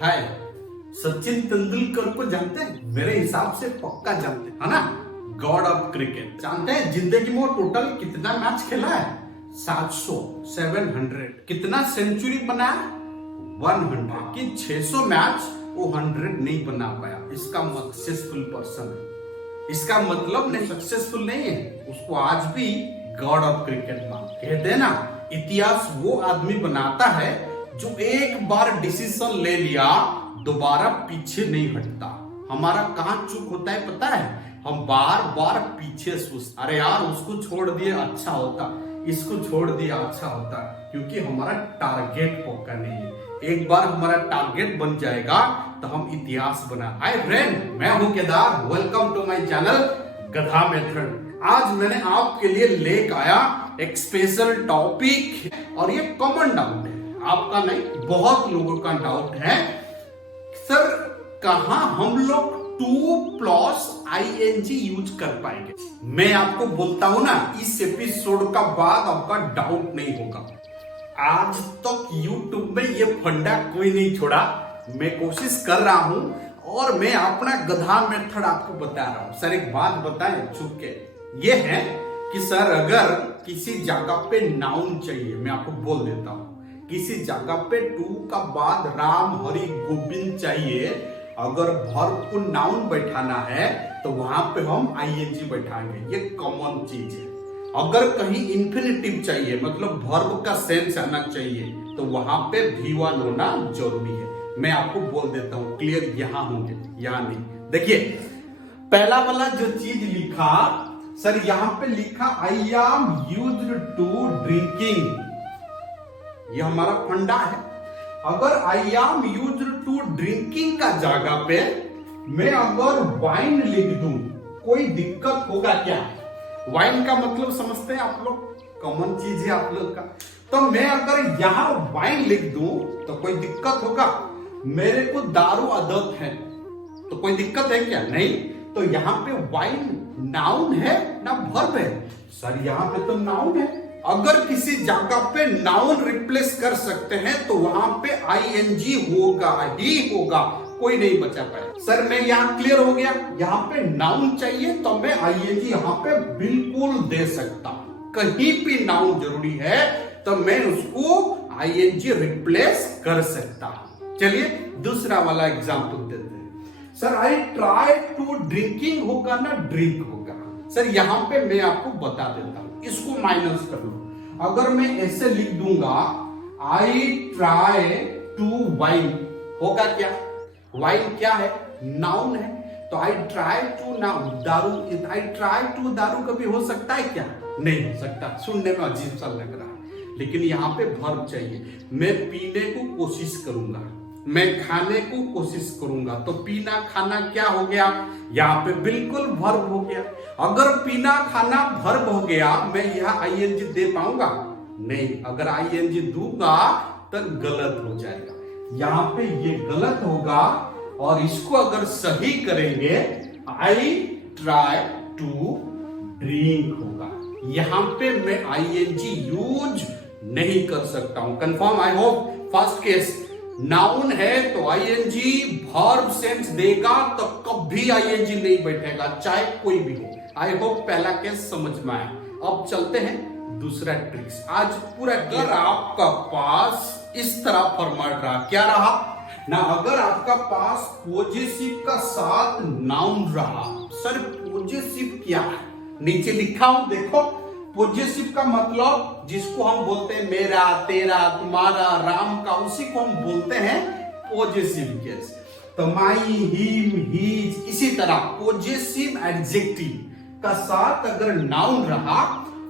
हाय, सचिन तेंदुलकर को जानते हैं? मेरे हिसाब से पक्का जानते हैं, है ना? God of cricket. जानते हैं जिंदगी में वो टोटल कितना मैच खेला है? 700, 700। कितना सेंचुरी बनाया? 100। कि 600 मैच वो 100 नहीं बना पाया। इसका सक्सेसफुल पर्सन है, इसका मतलब नहीं सक्सेसफुल नहीं है, उसको आज भी गॉड ऑफ क्रिकेट मानते हैं। कहते हैं ना, इतिहास वो आदमी बनाता है जो एक बार डिसीजन ले लिया दोबारा पीछे नहीं हटता। हमारा कहां चूक होता है पता है? हम बार बार पीछे सोचते, अरे यार उसको छोड़ दिए अच्छा होता, इसको छोड़ दिया अच्छा होता, क्योंकि हमारा टारगेट पक्का नहीं है। एक बार हमारा टारगेट बन जाएगा तो हम इतिहास बना। हाय फ्रेंड, मैं हूं Kedar, welcome to my channel Gadha method. आज मैंने आपके लिए लेकर आया एक स्पेशल टॉपिक, और ये कॉमन डाउट है, आपका नहीं, बहुत लोगों का डाउट है। सर कहां हम लोग टू प्लस आईएनजी यूज कर पाएंगे? मैं आपको बोलता हूं ना, इस एपिसोड का बाद आपका डाउट नहीं होगा। आज तक यूट्यूब में ये फंडा कोई नहीं छोड़ा, मैं कोशिश कर रहा हूं और मैं अपना गधा मेथड आपको बता रहा हूं। सर एक बात बताएं छुप के, ये है कि सर अगर किसी जगह पे नाउन चाहिए, मैं आपको बोल देता हूं, किसी जगह पे टू का बाद राम हरि गोविंद चाहिए, अगर वर्ब को नाउन बैठाना है तो वहां पे हम आईएनजी बैठाएंगे, ये कॉमन चीज है। अगर कहीं इन्फिनिटिव चाहिए, मतलब वर्ब का सेंस आना चाहिए, तो वहां पे V1 होना जरूरी है। मैं आपको बोल देता हूं, क्लियर यहां होंगे, यहां नहीं। देखिए पहला वाला जो चीज लिखा, सर यहां पे लिखा I am used to drinking, ये हमारा फंडा है। अगर I am used to drinking का जगह पे मैं अगर वाइन लिख दूं, कोई दिक्कत होगा क्या? वाइन का मतलब समझते हैं आप लोग, कॉमन चीज है आप लोग का। तो मैं अगर यहां वाइन लिख दूं तो कोई दिक्कत होगा? मेरे को दारू आदत है तो कोई दिक्कत है क्या? नहीं। तो यहाँ पे वाइन नाउन है ना वर्ब है? सर यहाँ पे तो नाउन है। अगर किसी जगह पे नाउन रिप्लेस कर सकते हैं तो वहां पे आईएनजी होगा ही होगा, कोई नहीं बचा पाए। सर मैं यहाँ क्लियर हो गया, यहाँ पे नाउन चाहिए तो मैं आईएनजी यहाँ पे बिल्कुल दे सकता हूं। कहीं भी नाउन जरूरी है तो मैं उसको आईएनजी रिप्लेस कर सकता हूं। चलिए दूसरा वाला एग्जाम्पल देते हैं। Sir I try to drinking होगा ना ड्रिंक होगा? सर यहाँ पे मैं आपको बता देता हूं, इसको माइनस कर लो। अगर मैं ऐसे लिख दूंगा आई ट्राई टू वाइन, होगा क्या? वाइन क्या है? नाउन है। तो आई ट्राई टू नाउन दारू, आई ट्राई टू दारू कभी हो सकता है क्या? नहीं हो सकता, सुनने में अजीब सा लग रहा है। लेकिन यहाँ पे वर्ब चाहिए। मैं पीने को कोशिश करूंगा, मैं खाने को कोशिश करूंगा, तो पीना खाना क्या हो गया? यहाँ पे बिल्कुल वर्ब हो गया। अगर पीना खाना वर्ब हो गया, मैं यहाँ आईएनजी दे पाऊंगा? नहीं। अगर आईएनजी दूंगा तो गलत हो जाएगा, यहाँ पे ये गलत होगा। और इसको अगर सही करेंगे आई ट्राई टू ड्रिंक होगा। यहाँ पे मैं आईएनजी यूज नहीं कर सकता हूं। Confirm? I hope. First case noun है तो आईएनजी वर्ब सेंस देगा तो कभी आईएनजी नहीं बैठेगा, चाहे कोई भी हो। आई होप पहला केस समझ में आया। अब चलते हैं दूसरा ट्रिक्स। आज पूरा अगर आपका पास इस तरह फॉर्मेट रहा, क्या रहा ना, अगर आपका पास पॉजिटिव का साथ नाउन रहा, सर पॉजिटिव क्या है? नीचे लिखा हूं देखो। पॉजिटिव का मतलब जिसको हम बोलते हैं मेरा, तेरा, तुम्हारा, राम का, उसी को हम बोलते हैं पॉजिटिव केस। तो माई, हिम, हीज, इसी तरह पॉजिटिव एडजेक्टिव का साथ अगर नाउन रहा,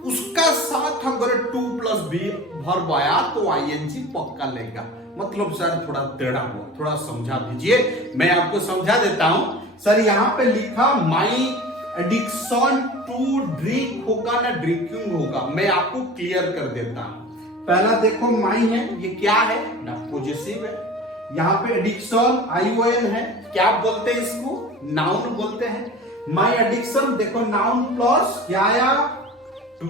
उसका साथ अगर टू प्लस बी वर्ब आया तो आईएनजी पक्का लेगा। मतलब सर थोड़ा टेढ़ा हुआ, थोड़ा समझा दीजिए, मैं आपको समझा देता हूं। सर यहाँ पे लिखा माई एडिक्शन टू ड्रिंक होगा ना ड्रिंकिंग होगा? मैं आपको क्लियर कर देता हूं। पहला देखो माई है, ये क्या है ना? पॉजिटिव है। यहाँ पे एडिक्शन आईओएन है, क्या बोलते हैं इसको? नाउन बोलते हैं। माई एडिक्शन देखो नाउन प्लस क्या आया? टू।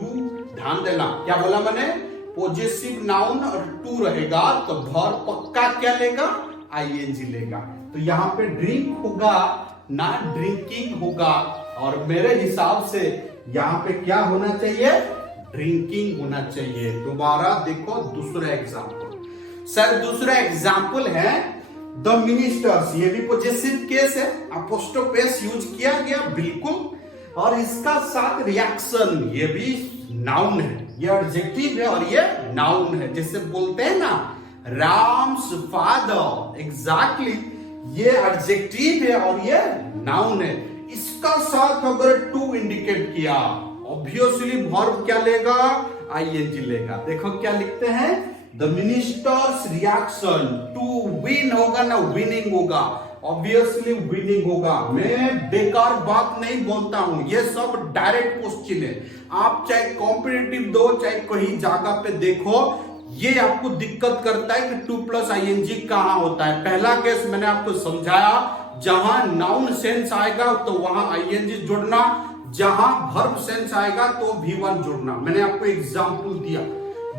ध्यान देना, क्या बोला मैंने? पॉजिटिव नाउन और टू रहेगा तो वर्ब पक्का क्या लेगा? आईएनजी लेगा। तो यहाँ पे ड्रिंक होगा ना ड्रिंकिंग होगा, और मेरे हिसाब से यहाँ पे क्या होना चाहिए, ड्रिंकिंग होना चाहिए। दोबारा देखो दूसरा एग्जाम्पल। सर दूसरा एग्जाम्पल है द मिनिस्टर्स, ये भी पॉजेसिव केस है, अपोस्ट्रोफेस यूज किया गया बिल्कुल, और इसका साथ रिएक्शन, ये भी नाउन है, ये एडजेक्टिव है और ये नाउन है। जैसे बोलते हैं ना राम्स फादर, एग्जैक्टली ये एडजेक्टिव है और ये नाउन है। इसका साथ अगर टू इंडिकेट किया, ऑब्वियसली वर्ब क्या लेगा, आईएनजी लेगा। देखो क्या लिखते हैं, the minister's reaction to win होगा ना विनिंग होगा, ऑब्वियसली विनिंग होगा। मैं बेकार बात नहीं बोलता हूं, ये सब डायरेक्ट क्वेश्चन है। आप चाहे कॉम्पिटिटिव दो चाहे कहीं जगह पे देखो, ये आपको दिक्कत करता है कि टू प्लस आईएनजी कहां होता है। पहला केस मैंने आपको समझाया, जहां नाउन सेंस आएगा तो वहां आईएनजी जोड़ना, जहां वर्ब सेंस आएगा तो V1 जोड़ना। मैंने आपको एग्जांपल दिया।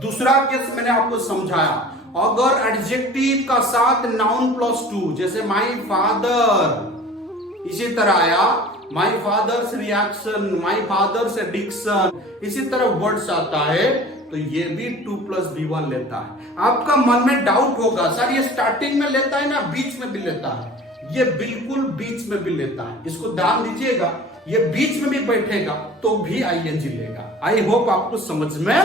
दूसरा केस मैंने आपको समझाया, अगर एडजेक्टिव का साथ नाउन प्लस टू, जैसे माई फादर, इसी तरह आया माई father's reaction, my father's addiction, इसी तरह वर्ड्स आता है तो ये भी 2 प्लस V1 लेता है। आपका मन में डाउट होगा, सर ये स्टार्टिंग में लेता है ना बीच में भी लेता है, ये बिल्कुल बीच में भी लेता है। इसको ध्यान दीजिएगा, ये बीच में भी बैठेगा तो भी आईएनजी लेगा। आई होप आपको समझ में आ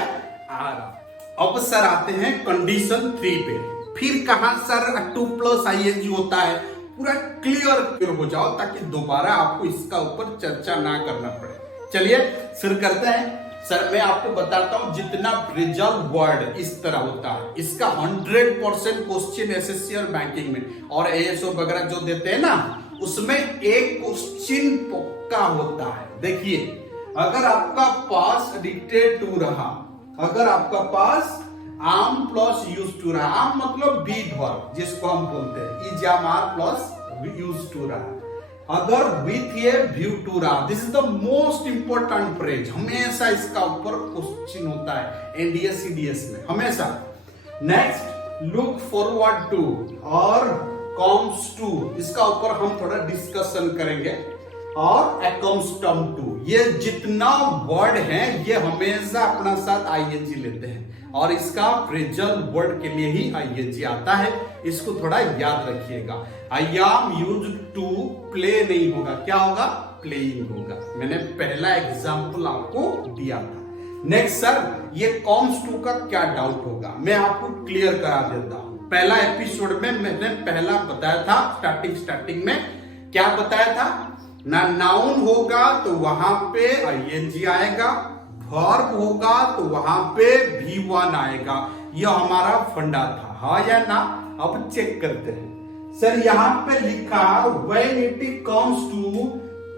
रहा। अब सर आते हैं कंडीशन 3 पे। फिर कहां सर 2 प्लस आईएनजी होता है, पूरा क्लियर हो जाओ ताकि दोबारा आपको इसका ऊपर चर्चा ना करना पड़े। चलिए शुरू करते हैं। सर मैं आपको बताता हूं, जितना फ्रेजल वर्ड इस तरह होता है, इसका 100% क्वेश्चन एसएससी और बैंकिंग में और एएसओ वगैरह जो देते हैं ना, उसमें एक क्वेश्चन पक्का होता है। देखिए अगर आपका पास डिक्टेड टू रहा, अगर आपका पास आम प्लस यूज टू रहा, आम मतलब बी वर्ब जिसको हम बोलते हैं, इज आम आर प्लस यूज टू रहा, अगर विथ ए व्यू टू रहा, this is the most important phrase. हमेशा इसका ऊपर क्वेश्चन होता है एनडीएस सीडीएस में हमेशा। नेक्स्ट लुक फॉरवर्ड टू और कम्स टू, इसका ऊपर हम थोड़ा डिस्कशन करेंगे, और एकम्स्टम टू, ये जितना वर्ड है ये हमेशा अपना साथ आईएनजी लेते हैं, और इसका फ्रेजल वर्ड के लिए ही आईएनजी आता है, इसको थोड़ा याद रखिएगा। I am used to play नहीं होगा, क्या होगा, प्लेइंग होगा। मैंने पहला एग्जांपल आपको दिया था। नेक्स्ट सर ये कम्स टू का क्या डाउट होगा, मैं आपको क्लियर करा देता हूं। पहला एपिसोड में मैंने पहला बताया था, स्टार्टिंग में क्या बताया था, ना नाउन होगा तो वहां पे आईएनजी आएगा, वर्ब होगा तो वहां पे V1 आएगा। यह हमारा फंडा था, हाँ या ना। अब चेक करते हैं। सर यहाँ पे लिखा when it comes to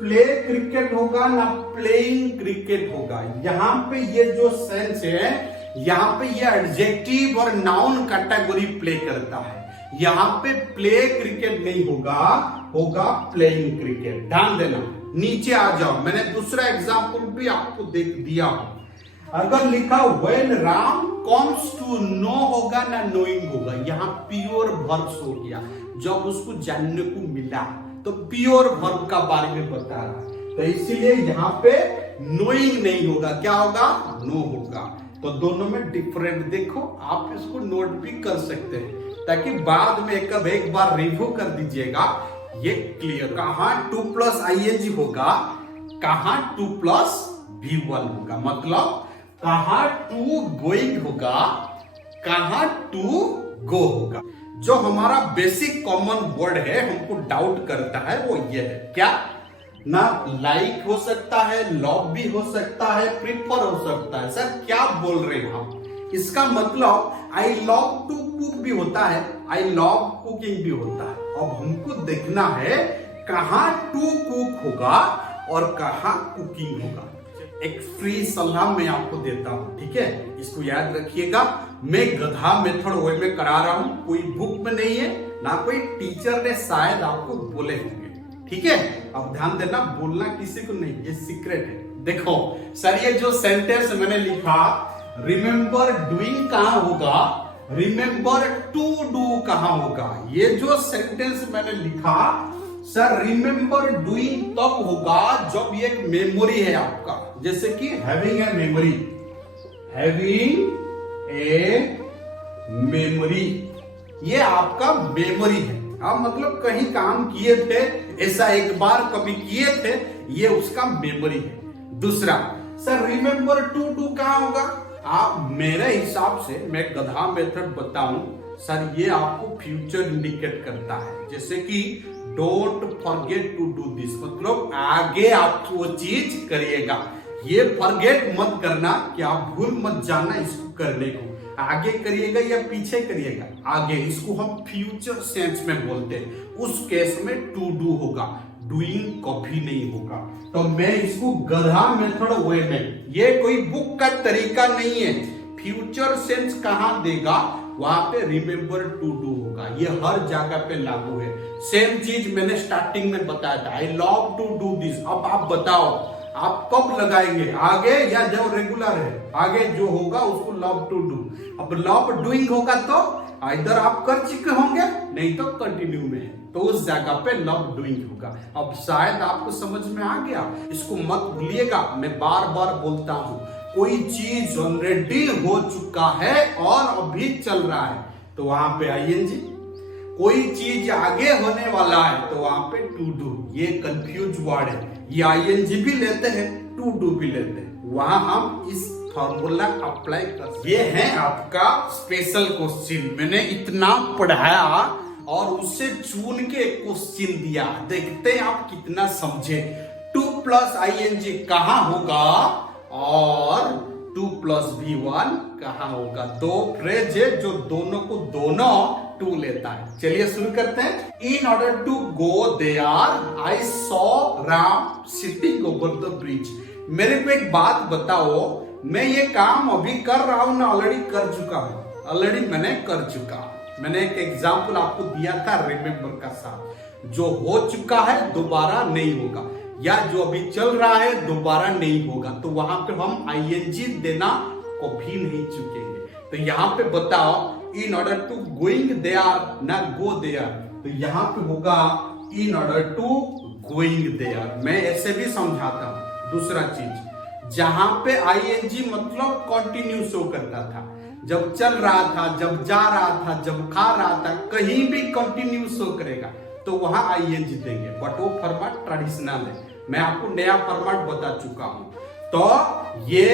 play cricket होगा ना प्लेइंग क्रिकेट होगा। यहाँ पे ये जो सेंस है, यहाँ पे ये एडजेक्टिव और नाउन कैटेगरी प्ले करता है। यहाँ पे प्ले क्रिकेट नहीं होगा, होगा प्लेइंग क्रिकेट। ध्यान देना, नीचे आ जाओ, मैंने दूसरा एग्जांपल भी आपको देख दिया हूं। अगर लिखा when Ram comes to know होगा ना नोइंग होगा, यहाँ प्योर वर्ब्स हो गया। जब उसको जानने को मिला तो प्योर वर्ब का बारे में बता रहा, तो इसीलिए यहाँ पे नोइंग नहीं होगा, क्या होगा, नो होगा। तो दोनों में डिफरेंट देखो, आप इसको नोट भी कर सकते हैं ताकि बाद में कब एक बार रिव्यू कर दीजिएगा, ये क्लियर। कहां 2 प्लस आईएनजी होगा, कहां 2 प्लस V1 होगा, मतलब कहां 2 गोइंग होगा, कहां 2 गो होगा। जो हमारा बेसिक कॉमन वर्ड है हमको डाउट करता है वो ये है, क्या ना लाइक हो सकता है, लव भी हो सकता है, प्रिफर हो सकता है। सर क्या बोल रहे हैं हम, इसका मतलब आई लव टू कुक भी होता है, आई लव कुकिंग भी होता है। अब हमको देखना है कहां टू कुक होगा और कहां कुकिंग होगा। एक फ्री सलाह मैं आपको देता हूं, ठीक है, इसको याद रखिएगा। मैं गधा मेथड वे में करा रहा हूं, कोई बुक में नहीं है, ना कोई टीचर ने शायद आपको बोले होंगे, ठीक है। अब ध्यान देना, बोलना किसी को नहीं, ये सीक्रेट है। देखो सर ये जो सेंटेंस मैंने लिखा, रिमेंबर डूइंग कहां होगा, रिमेंबर टू डू कहां होगा? ये जो सेंटेंस मैंने लिखा सर, रिमेंबर डूइंग तब होगा जब ये एक मेमोरी है आपका, जैसे कि having a memory, having a memory, ये आपका मेमोरी है। आप मतलब कहीं काम किए थे, ऐसा एक बार कभी किए थे, ये उसका मेमोरी है। दूसरा, सर रिमेंबर टू डू कहां होगा? आप मेरे हिसाब से, मैं गधा मेथड बताऊं सर, ये आपको फ्यूचर इंडिकेट करता है, जैसे कि don't forget to do this, मतलब आगे आप वो चीज करिएगा। ये फॉरगेट मत करना कि आप भूल मत जाना इसको करने को, आगे करिएगा या पीछे करिएगा, आगे। इसको हम फ्यूचर सेंस में बोलते हैं। उस केस में टू डू होगा, डूइंग कभी नहीं होगा। तो मैं इसको गधा मेथड वे में, ये कोई बुक का तरीका नहीं है। फ्यूचर सेंस कहां देगा? वहां पे रिमेंबर टू डू होगा, ये हर जगह पे लागू है। सेम चीज मैंने स्टार्टिंग में बताया था, I love to do this. अब आप बताओ आप कब लगाएंगे, आगे या जब रेगुलर है? आगे जो होगा उसको लव टू डू। अब लव डूइंग होगा तो इधर आप कर चुके होंगे, नहीं तो कंटिन्यू में है, तो उस जगह पे लव डूइंग होगा। अब शायद आपको समझ में आ गया, इसको मत भूलिएगा। मैं बार बार बोलता हूं, कोई चीज ऑलरेडी हो चुका है और अभी चल रहा है तो वहां पे आईएनजी, कोई चीज आगे होने वाला है तो वहां पे टू डू। ये कंफ्यूज वर्ड है, ये आईएनजी भी लेते हैं, टू डू भी लेते हैं। वहां हम इस फॉर्मूला अप्लाई कर। ये है आपका स्पेशल क्वेश्चन, मैंने इतना पढ़ाया और उससे चुन के एक क्वेश्चन दिया, देखते हैं आप कितना समझे। टू प्लस आईएनजी कहां होगा और टू प्लस भी वन कहां होगा? दो फ्रेज है जो दोनों को दोनों टू लेता है। चलिए शुरू करते हैं। In order to go there I saw Ram sitting over the bridge. मेरे को एक बात बताओ, मैं ये काम अभी कर रहा हूं ना ऑलरेडी कर चुका हूं? ऑलरेडी मैंने कर चुका। मैंने एक एग्जाम्पल आपको दिया था रिमेंबर का साथ, जो हो चुका है दोबारा नहीं होगा, या जो अभी चल रहा है दोबारा नहीं होगा, तो वहां पे हम आईएनजी देना कभी नहीं चुकेंगे। तो यहाँ पे बताओ, in order to going there ना गो देयर, तो यहाँ पे होगा in order to going there. मैं ऐसे भी समझाता हूं। दूसरा चीज, जहां पे आईएनजी मतलब कंटिन्यू शो करता था, जब चल रहा था, जब जा रहा था, जब खा रहा था, कहीं भी कंटिन्यू शो करेगा तो वहां आईएनजी देंगे। बट वो फॉर्मेट ट्रेडिशनल है, मैं आपको नया फॉर्मेट बता चुका हूं। तो ये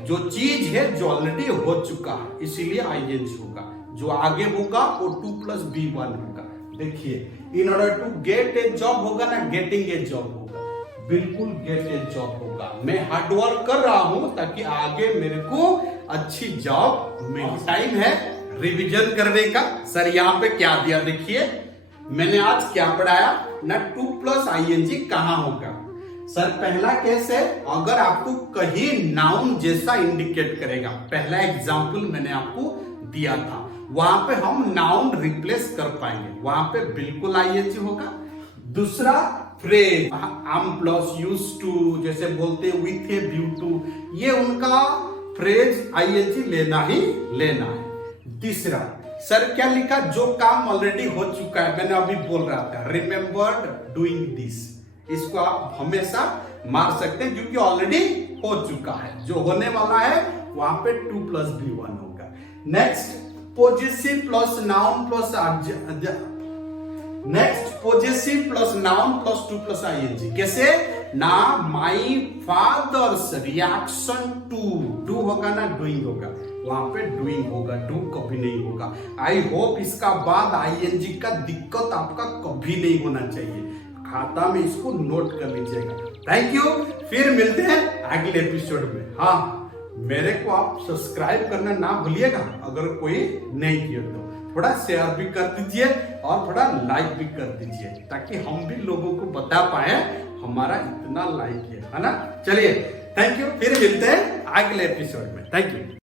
जो चीज है जो ऑलरेडी हो चुका है, इसीलिए आईएनजी होगा। जो आगे होगा वो टू प्लस बी वन होगा। देखिए, in order to get a job होगा ना, गेटिंग ए जॉब होगा, बिल्कुल गेट ए जॉब होगा। मैं हार्डवर्क कर रहा हूं ताकि आगे मेरे को अच्छी जॉब मिले। टाइम है रिवीजन करने का। सर यहाँ पे क्या दिया देखिए, मैंने आज क्या पढ़ाया ना, टू प्लस आईएनजी कहां होगा। सर पहला केस है, अगर आपको कहीं नाउन जैसा इंडिकेट करेगा, पहला एग्जांपल मैंने आपको दिया था, वहां पे हम नाउन रिप्लेस कर पाएंगे, वहां पे बिल्कुल आईएनजी होगा। दूसरा phrase, am plus use to, जैसे बोलते विथ ए व्यू टू, ये उनका फ्रेज आईएनजी लेना ही लेना है। तीसरा, सर क्या लिखा, जो काम ऑलरेडी हो चुका है, मैंने अभी बोल रहा था रिमेंबर्ड डूइंग दिस, इसको आप हमेशा मार सकते हैं क्योंकि ऑलरेडी हो चुका है। जो होने वाला है वहां पे टू प्लस बी वन होगा। Next, possessive plus noun plus possessive plus noun plus to plus ING. कैसे ना, my father's reaction to, do होगा ना डूइंग होगा, वहां पे डूइंग होगा, डू कभी नहीं होगा। आई होप इसका बाद आईएनजी का दिक्कत आपका कभी नहीं होना चाहिए, खाता में इसको नोट कर लीजिएगा। थैंक यू, फिर मिलते हैं अगले एपिसोड में। हाँ, मेरे को आप सब्सक्राइब करना ना भूलिएगा, अगर कोई नहीं किया तो थोड़ा शेयर भी कर दीजिए और थोड़ा लाइक भी कर दीजिए, ताकि हम भी लोगों को बता पाए हमारा इतना लाइक है ना। चलिए, थैंक यू, फिर मिलते हैं अगले एपिसोड में। Thank you.